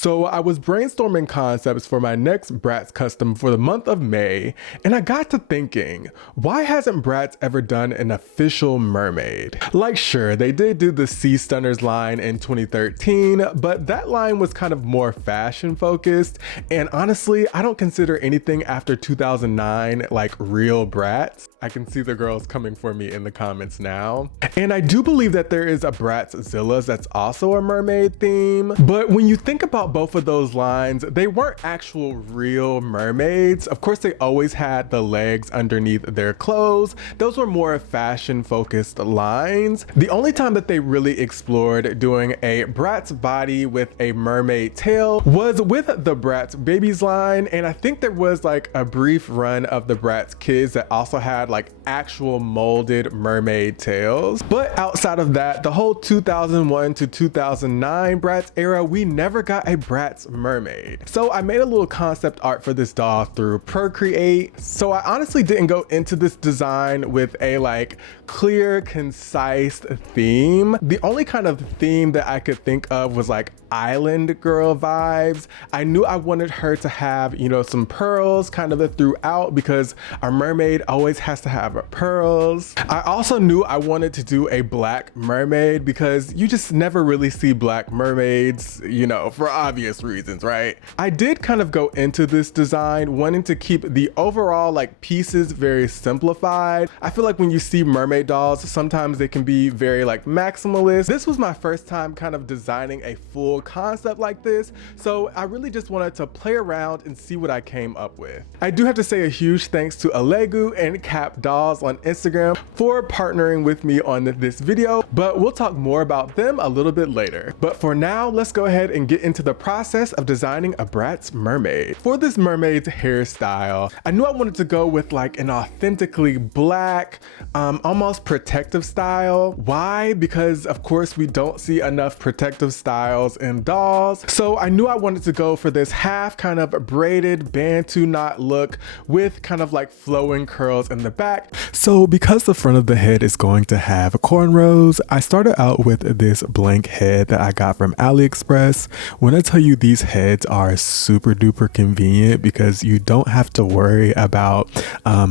So I was brainstorming concepts for my next Bratz custom for the month of May, and I got to thinking, why hasn't Bratz ever done an official mermaid? Like sure, they did do the Sea Stunners line in 2013, but that line was kind of more fashion focused, and honestly, I don't consider anything after 2009 like real Bratz. I can see the girls coming for me in the comments now. And I do believe that there is a Bratz Zillas that's also a mermaid theme, but when you think about both of those lines, they weren't actual real mermaids. Of course, they always had the legs underneath their clothes. Those were more fashion focused lines. The only time that they really explored doing a Bratz body with a mermaid tail was with the Bratz Babies line, and I think there was like a brief run of the Bratz Kids that also had like actual molded mermaid tails. But outside of that, the whole 2001 to 2009 Bratz era, we never got a Bratz mermaid. So I made a little concept art for this doll through Procreate. So I honestly didn't go into this design with a like clear, concise theme. The only kind of theme that I could think of was like island girl vibes. I knew I wanted her to have, you know, some pearls kind of throughout because a mermaid always has to have pearls. I also knew I wanted to do a black mermaid because you just never really see black mermaids, you know, for obvious reasons, right? I did kind of go into this design wanting to keep the overall like pieces very simplified. I feel like when you see mermaid dolls, sometimes they can be very like maximalist. This was my first time kind of designing a full concept like this, so I really just wanted to play around and see what I came up with. I do have to say a huge thanks to Elegoo and Cap Dolls on Instagram for partnering with me on this video, but we'll talk more about them a little bit later. But for now, let's go ahead and get into the process of designing a Bratz mermaid. For this mermaid's hairstyle, I knew I wanted to go with like an authentically black, almost protective style. Why? Because of course we don't see enough protective styles in dolls. So I knew I wanted to go for this half kind of braided bantu knot look with kind of like flowing curls in the back. So because the front of the head is going to have cornrows, I started out with this blank head that I got from AliExpress. When I tell you these heads are super duper convenient because you don't have to worry about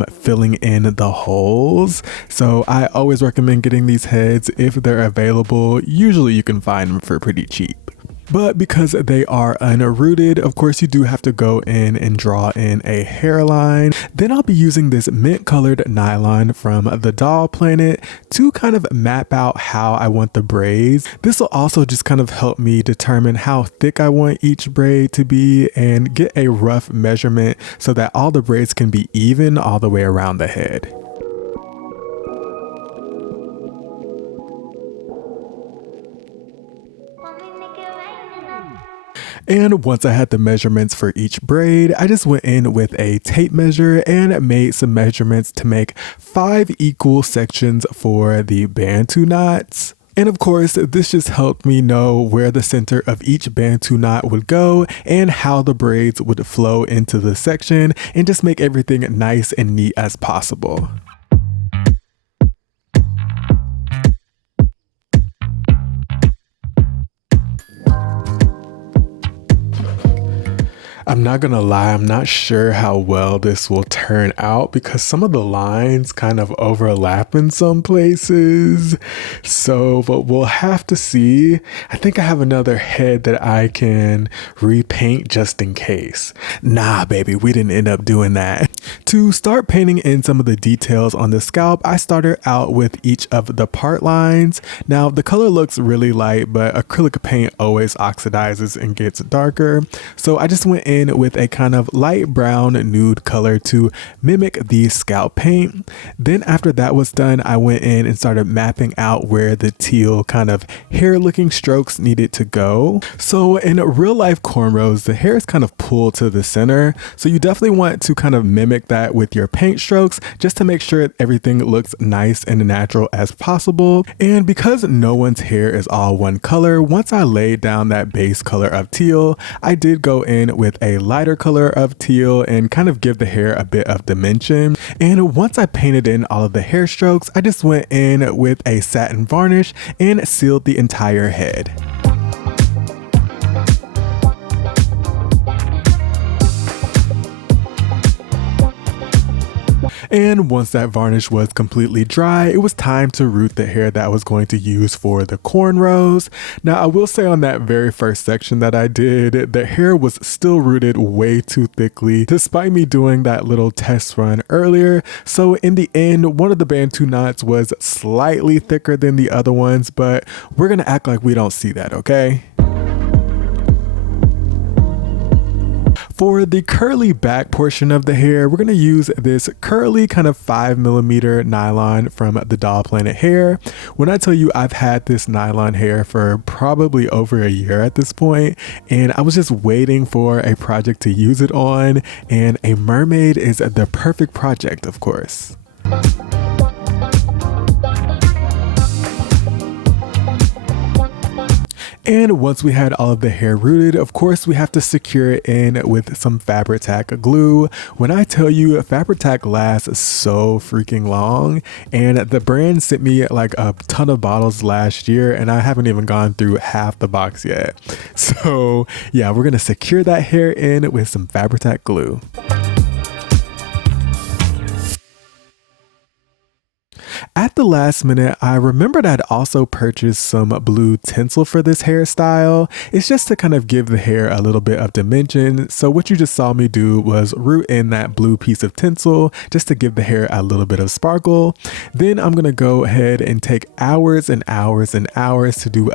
filling in the holes. So I always recommend getting these heads if they're available. Usually you can find them for pretty cheap. But because they are unrooted, of course you do have to go in and draw in a hairline. Then I'll be using this mint colored nylon from the Doll Planet to kind of map out how I want the braids. This will also just kind of help me determine how thick I want each braid to be and get a rough measurement so that all the braids can be even all the way around the head. And once I had the measurements for each braid, I just went in with a tape measure and made some measurements to make 5 equal sections for the bantu knots. And of course, this just helped me know where the center of each bantu knot would go and how the braids would flow into the section and just make everything nice and neat as possible. I'm not gonna lie, I'm not sure how well this will turn out because some of the lines kind of overlap in some places. So, but we'll have to see. I think I have another head that I can repaint just in case. Nah, baby, we didn't end up doing that. To start painting in some of the details on the scalp, I started out with each of the part lines. Now, the color looks really light, but acrylic paint always oxidizes and gets darker. So I just went in with a kind of light brown nude color to mimic the scalp paint. Then after that was done, I went in and started mapping out where the teal kind of hair looking strokes needed to go. So in real life cornrows, the hair is kind of pulled to the center. So you definitely want to kind of mimic that with your paint strokes just to make sure everything looks nice and natural as possible. And because no one's hair is all one color, once I laid down that base color of teal, I did go in with a lighter color of teal and kind of give the hair a bit of dimension. And once I painted in all of the hair strokes, I just went in with a satin varnish and sealed the entire head. And once that varnish was completely dry, it was time to root the hair that I was going to use for the cornrows. Now I will say on that very first section that I did, the hair was still rooted way too thickly despite me doing that little test run earlier. So in the end, one of the Bantu knots was slightly thicker than the other ones, but we're gonna act like we don't see that, okay? For the curly back portion of the hair, we're going to use this curly kind of 5mm nylon from the Doll Planet hair. When I tell you I've had this nylon hair for probably over a year at this point, and I was just waiting for a project to use it on, and a mermaid is the perfect project, of course. And once we had all of the hair rooted, of course, we have to secure it in with some Fabri-Tac glue. When I tell you, Fabri-Tac lasts so freaking long, and the brand sent me like a ton of bottles last year, and I haven't even gone through half the box yet. So yeah, we're gonna secure that hair in with some Fabri-Tac glue. At the last minute, I remembered I'd also purchased some blue tinsel for this hairstyle. It's just to kind of give the hair a little bit of dimension. So what you just saw me do was root in that blue piece of tinsel just to give the hair a little bit of sparkle. Then I'm gonna go ahead and take hours and hours and hours to do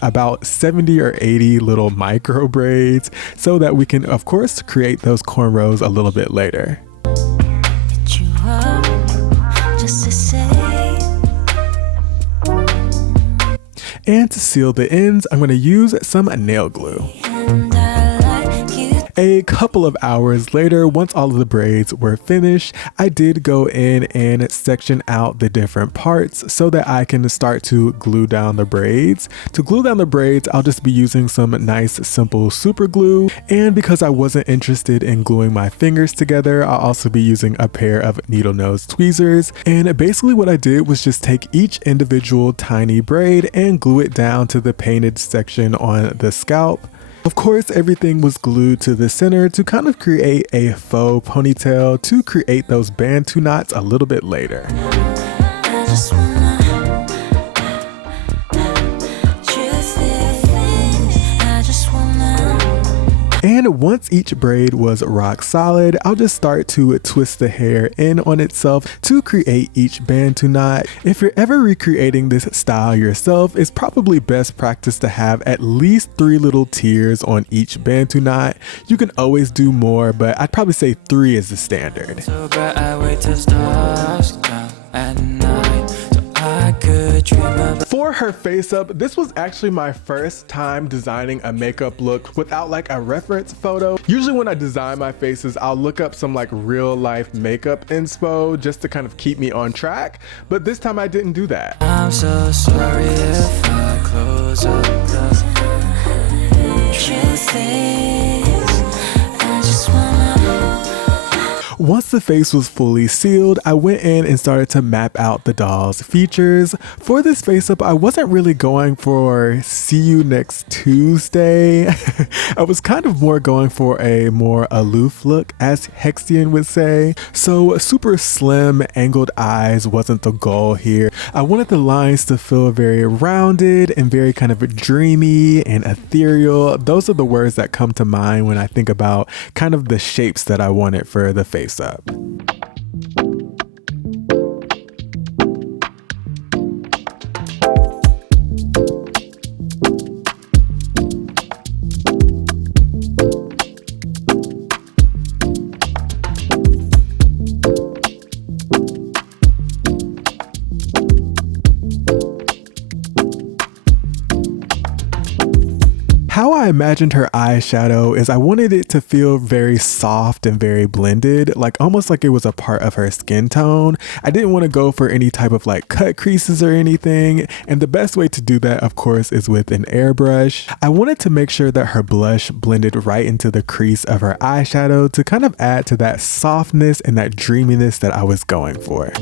about 70 or 80 little micro braids so that we can, of course, create those cornrows a little bit later. And to seal the ends, I'm going to use some nail glue. A couple of hours later, once all of the braids were finished, I did go in and section out the different parts so that I can start to glue down the braids. To glue down the braids, I'll just be using some nice simple super glue. And because I wasn't interested in gluing my fingers together, I'll also be using a pair of needle nose tweezers. And basically what I did was just take each individual tiny braid and glue it down to the painted section on the scalp. Of course, everything was glued to the center to kind of create a faux ponytail to create those Bantu knots a little bit later. And once each braid was rock solid, I'll just start to twist the hair in on itself to create each Bantu knot. If you're ever recreating this style yourself, it's probably best practice to have at least 3 little tiers on each Bantu knot. You can always do more, but I'd probably say 3 is the standard. So bright, I wait till stars come at night, so I could dream of. For her face up, this was actually my first time designing a makeup look without like a reference photo. Usually when I design my faces, I'll look up some like real life makeup inspo just to kind of keep me on track. But this time I didn't do that. I'm so sorry if I close up the truth is, I just wanna. Once the face was fully sealed, I went in and started to map out the doll's features. For this face up, I wasn't really going for see you next Tuesday. I was kind of more going for a more aloof look, as Hexian would say. So super slim, angled eyes wasn't the goal here. I wanted the lines to feel very rounded and very kind of dreamy and ethereal. Those are the words that come to mind when I think about kind of the shapes that I wanted for the face up. How I imagined her eyeshadow is I wanted it to feel very soft and very blended, like almost like it was a part of her skin tone. I didn't want to go for any type of like cut creases or anything, and the best way to do that, of course, is with an airbrush. I wanted to make sure that her blush blended right into the crease of her eyeshadow to kind of add to that softness and that dreaminess that I was going for.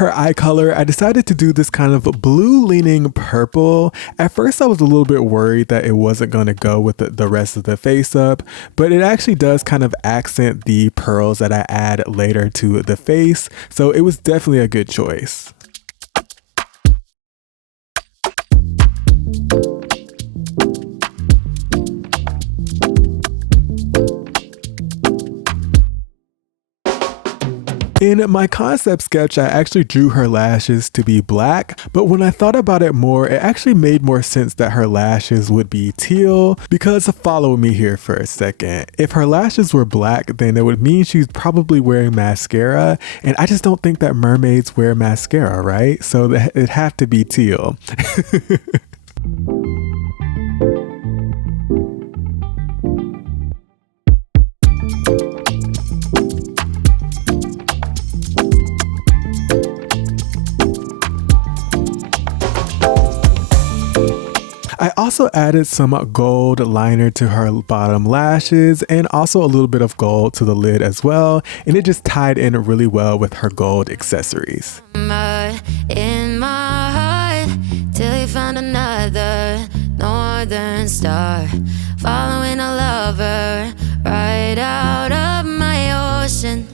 her eye color, I decided to do this kind of blue leaning purple. At first I was a little bit worried that it wasn't going to go with the rest of the face up, but it actually does kind of accent the pearls that I add later to the face, so it was definitely a good choice. In my concept sketch, I actually drew her lashes to be black, but when I thought about it more, it actually made more sense that her lashes would be teal, because follow me here for a second. If her lashes were black, then it would mean she's probably wearing mascara, and I just don't think that mermaids wear mascara, right? So it'd have to be teal. I also added some gold liner to her bottom lashes and also a little bit of gold to the lid as well, and it just tied in really well with her gold accessories. In my heart, till you found another northern star, following a lover right out of my ocean.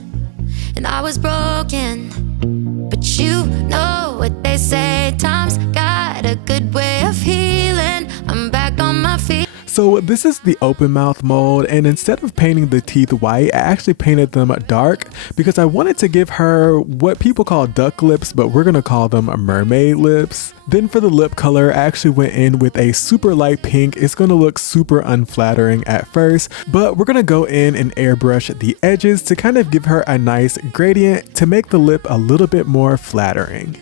And I was broken, but you know what they say, time's got a good way of healing. I'm back on my feet. So this is the open mouth mold, and instead of painting the teeth white, I actually painted them dark because I wanted to give her what people call duck lips, but we're gonna call them mermaid lips. Then for the lip color, I actually went in with a super light pink. It's gonna look super unflattering at first, but we're gonna go in and airbrush the edges to kind of give her a nice gradient to make the lip a little bit more flattering.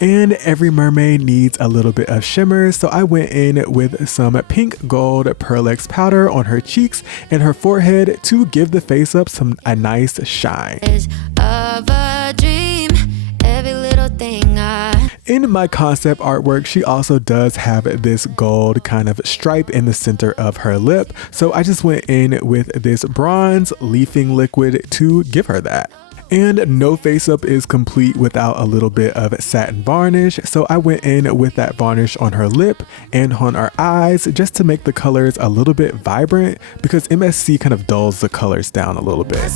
And every mermaid needs a little bit of shimmer, so I went in with some pink gold Pearl-Ex powder on her cheeks and her forehead to give the face up a nice shine. In my concept artwork, she also does have this gold kind of stripe in the center of her lip, so I just went in with this bronze leafing liquid to give her that. And no face up is complete without a little bit of satin varnish, so I went in with that varnish on her lip and on her eyes just to make the colors a little bit vibrant, because MSC kind of dulls the colors down a little bit.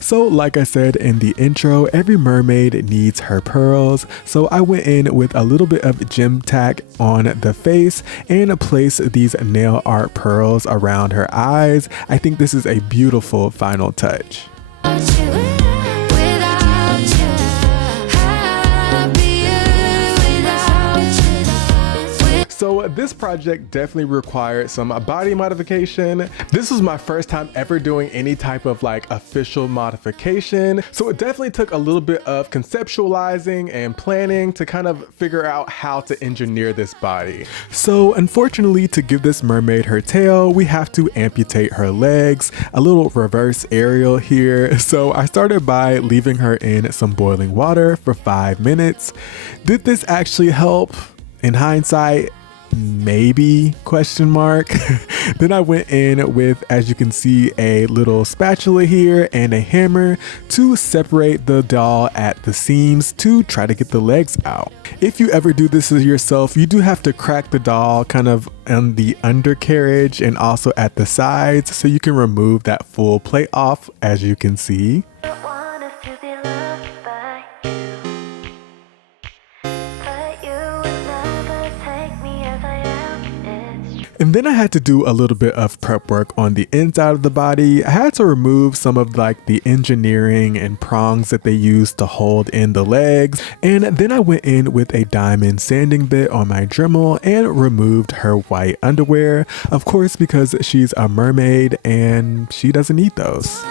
So like I said in the intro, every mermaid needs her pearls, so I went in with a little bit of gem tack on the face and placed these nail art pearls around her eyes. I think this is a beautiful final touch. So this project definitely required some body modification. This was my first time ever doing any type of like official modification. So it definitely took a little bit of conceptualizing and planning to kind of figure out how to engineer this body. So unfortunately, to give this mermaid her tail, we have to amputate her legs, a little reverse aerial here. So I started by leaving her in some boiling water for 5 minutes. Did this actually help? In hindsight, maybe, question mark. Then I went in with, as you can see, a little spatula here and a hammer to separate the doll at the seams to try to get the legs out. If you ever do this yourself, you do have to crack the doll kind of on the undercarriage and also at the sides so you can remove that full plate off, as you can see. And then I had to do a little bit of prep work on the inside of the body. I had to remove some of like the engineering and prongs that they use to hold in the legs. And then I went in with a diamond sanding bit on my Dremel and removed her white underwear. Of course, because she's a mermaid and she doesn't need those.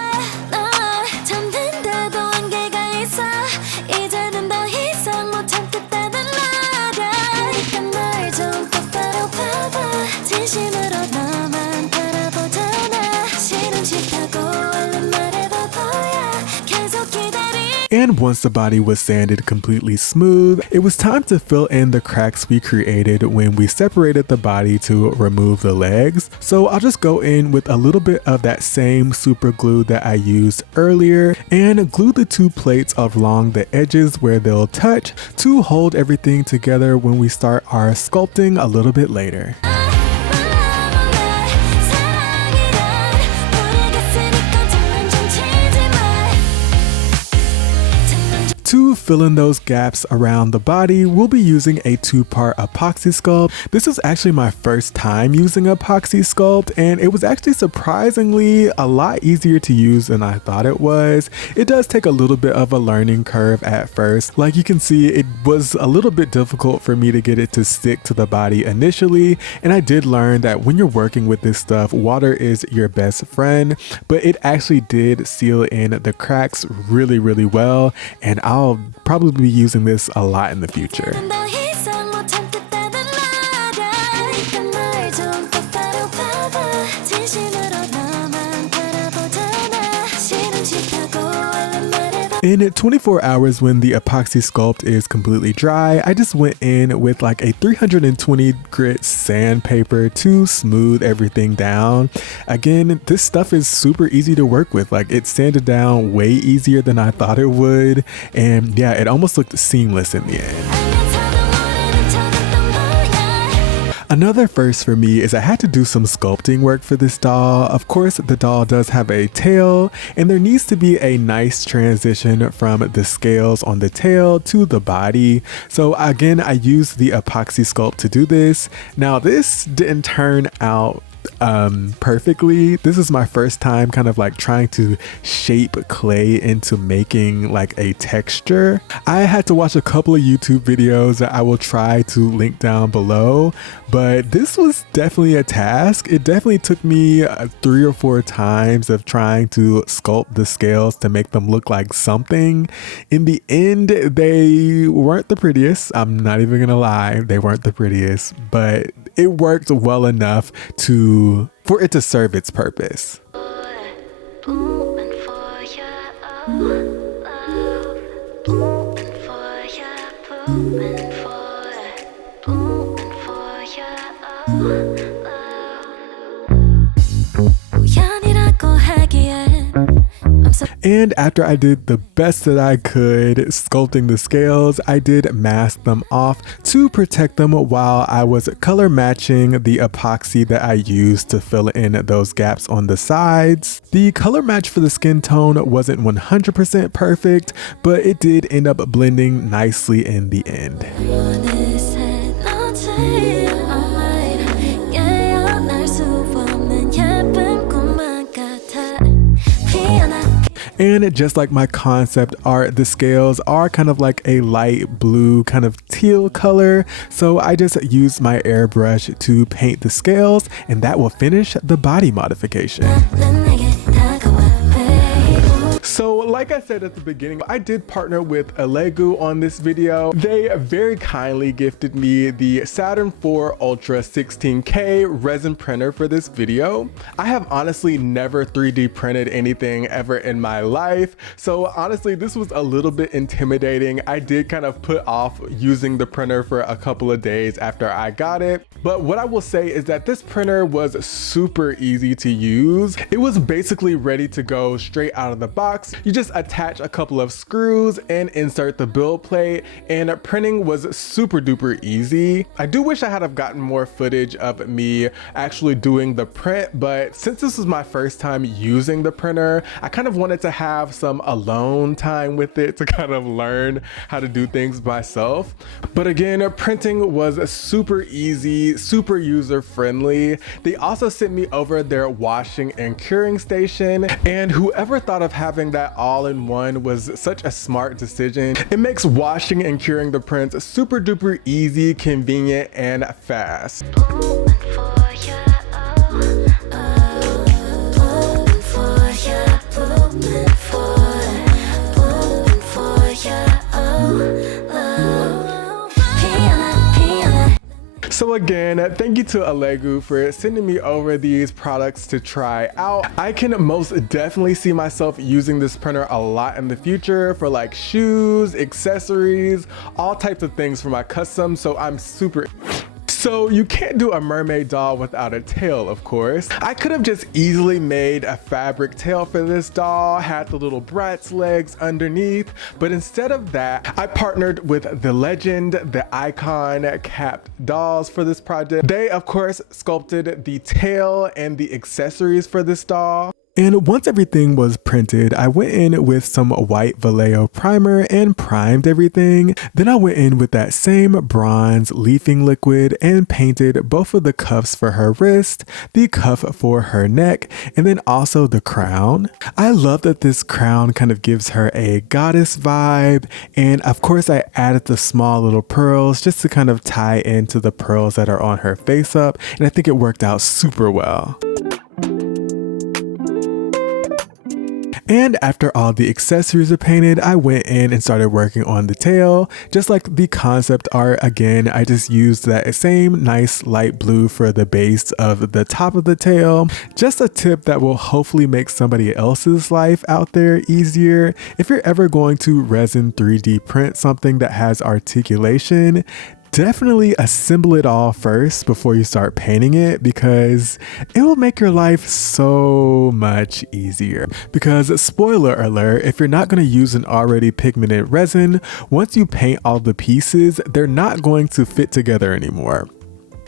And once the body was sanded completely smooth, it was time to fill in the cracks we created when we separated the body to remove the legs. So I'll just go in with a little bit of that same super glue that I used earlier and glue the two plates along the edges where they'll touch to hold everything together when we start our sculpting a little bit later. To fill in those gaps around the body, we'll be using a two-part epoxy sculpt. This is actually my first time using epoxy sculpt, and it was actually surprisingly a lot easier to use than I thought it was. It does take a little bit of a learning curve at first. Like you can see, it was a little bit difficult for me to get it to stick to the body initially, and I did learn that when you're working with this stuff, water is your best friend, but it actually did seal in the cracks really, really well, and I'll probably be using this a lot in the future. In 24 hours, when the epoxy sculpt is completely dry, I just went in with like a 320 grit sandpaper to smooth everything down. Again, this stuff is super easy to work with. Like, it sanded down way easier than I thought it would. And yeah, it almost looked seamless in the end. Another first for me is I had to do some sculpting work for this doll. Of course, the doll does have a tail, and there needs to be a nice transition from the scales on the tail to the body. So again, I used the epoxy sculpt to do this. Now, this didn't turn out perfectly. This is my first time kind of like trying to shape clay into making like a texture. I had to watch a couple of YouTube videos that I will try to link down below, but this was definitely a task. It definitely took me 3 or 4 times of trying to sculpt the scales to make them look like something. In the end, they weren't the prettiest. I'm not even gonna lie, they weren't the prettiest, but it worked well enough for it to serve its purpose. And after I did the best that I could sculpting the scales, I did mask them off to protect them while I was color matching the epoxy that I used to fill in those gaps on the sides. The color match for the skin tone wasn't 100% perfect, but it did end up blending nicely in the end. And just like my concept art, the scales are kind of like a light blue kind of teal color. So I just used my airbrush to paint the scales, and that will finish the body modification. So like I said at the beginning, I did partner with Elegoo on this video. They very kindly gifted me the Saturn 4 Ultra 16K resin printer for this video. I have honestly never 3D printed anything ever in my life. So honestly, this was a little bit intimidating. I did kind of put off using the printer for a couple of days after I got it. But what I will say is that this printer was super easy to use. It was basically ready to go straight out of the box. You just attach a couple of screws and insert the build plate, and printing was super duper easy. I do wish I had have gotten more footage of me actually doing the print, but since this was my first time using the printer, I kind of wanted to have some alone time with it to kind of learn how to do things myself. But again, printing was super easy, super user friendly. They also sent me over their washing and curing station, and whoever thought of having that all-in-one was such a smart decision. It makes washing and curing the prints super duper easy, convenient, and fast. So again, thank you to Elegoo for sending me over these products to try out. I can most definitely see myself using this printer a lot in the future for like shoes, accessories, all types of things for my custom, so I'm super. So you can't do a mermaid doll without a tail, of course. I could have just easily made a fabric tail for this doll, had the little Bratz legs underneath, but instead of that, I partnered with the legend, the icon capped dolls for this project. They, of course, sculpted the tail and the accessories for this doll. And once everything was printed, I went in with some white Vallejo primer and primed everything. Then I went in with that same bronze leafing liquid and painted both of the cuffs for her wrist, the cuff for her neck, and then also the crown. I love that this crown kind of gives her a goddess vibe. And of course I added the small little pearls just to kind of tie into the pearls that are on her face up. And I think it worked out super well. And after all the accessories are painted, I went in and started working on the tail. Just like the concept art, again, I just used that same nice light blue for the base of the top of the tail. Just a tip that will hopefully make somebody else's life out there easier. If you're ever going to resin 3D print something that has articulation, definitely assemble it all first before you start painting it, because it will make your life so much easier. Because spoiler alert, if you're not going to use an already pigmented resin, once you paint all the pieces, they're not going to fit together anymore.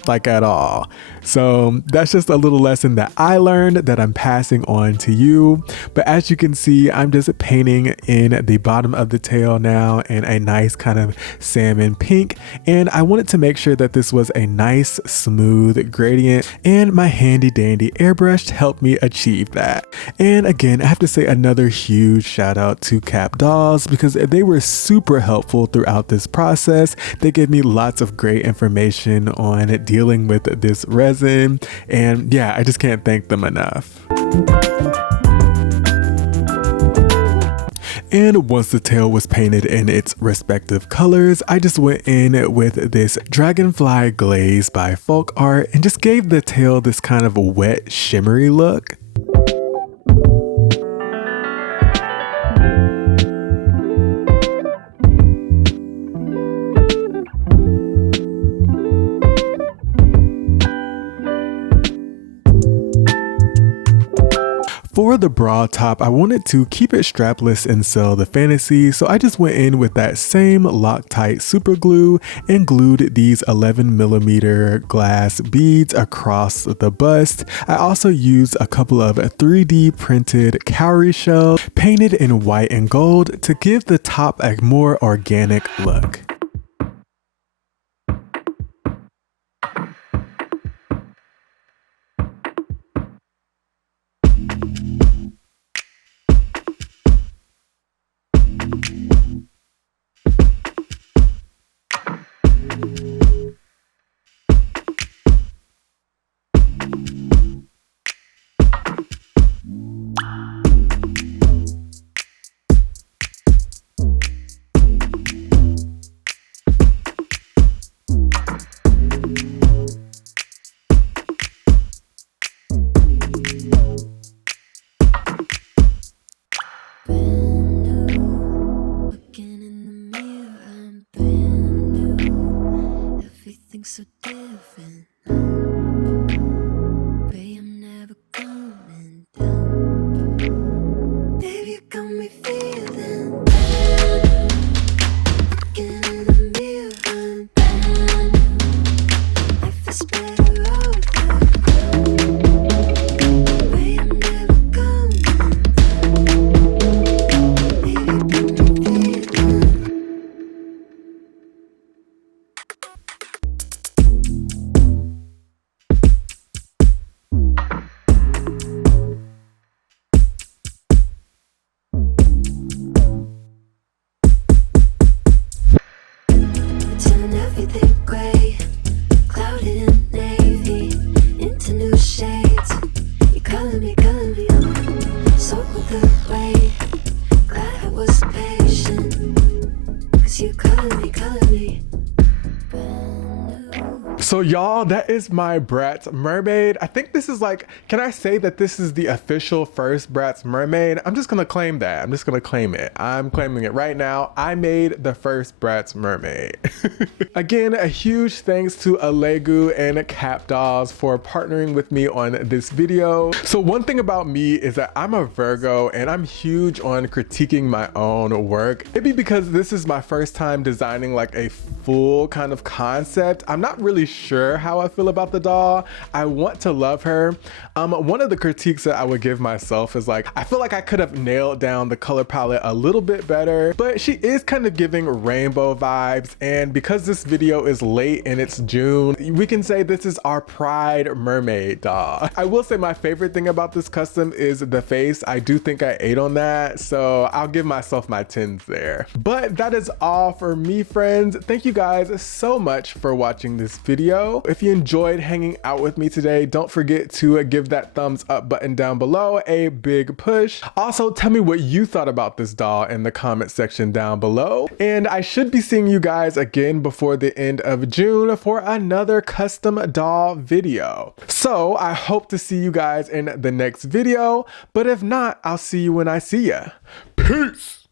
Like at all. So that's just a little lesson that I learned that I'm passing on to you. But as you can see, I'm just painting in the bottom of the tail now in a nice kind of salmon pink. And I wanted to make sure that this was a nice smooth gradient, and my handy dandy airbrush helped me achieve that. And again, I have to say another huge shout out to Cap Dolls, because they were super helpful throughout this process. They gave me lots of great information on dealing with this resin, and yeah, I just can't thank them enough. And once the tail was painted in its respective colors, I just went in with this dragonfly glaze by Folk Art and just gave the tail this kind of wet shimmery look. For the bra top, I wanted to keep it strapless and sell the fantasy, so I just went in with that same Loctite super glue and glued these 11mm glass beads across the bust. I also used a couple of 3D printed cowrie shells painted in white and gold to give the top a more organic look. So different. Pray I'm never coming down. Baby, you got me feeling better. Looking in the mirror, I'm brand new. Life is better off the way I'm never coming down. Baby, you got me feeling. So y'all, that is my Bratz Mermaid. I think this is like, can I say that this is the official first Bratz Mermaid? I'm just gonna claim that. I'm just gonna claim it. I'm claiming it right now. I made the first Bratz Mermaid. Again, a huge thanks to Elegoo and Cap Dolls for partnering with me on this video. So one thing about me is that I'm a Virgo and I'm huge on critiquing my own work. Maybe because this is my first time designing like a full kind of concept. I'm not really sure how I feel about the doll. I want to love her. One of the critiques that I would give myself is like, I feel like I could have nailed down the color palette a little bit better, but she is kind of giving rainbow vibes. And because this video is late and it's June, we can say this is our Pride Mermaid doll. I will say my favorite thing about this custom is the face. I do think I ate on that, so I'll give myself my 10s there. But that is all for me, friends. Thank you guys so much for watching this video. If you enjoyed hanging out with me today, don't forget to give that thumbs up button down below a big push. Also, tell me what you thought about this doll in the comment section down below. And I should be seeing you guys again before the end of June for another custom doll video. So I hope to see you guys in the next video, but if not, I'll see you when I see ya. Peace!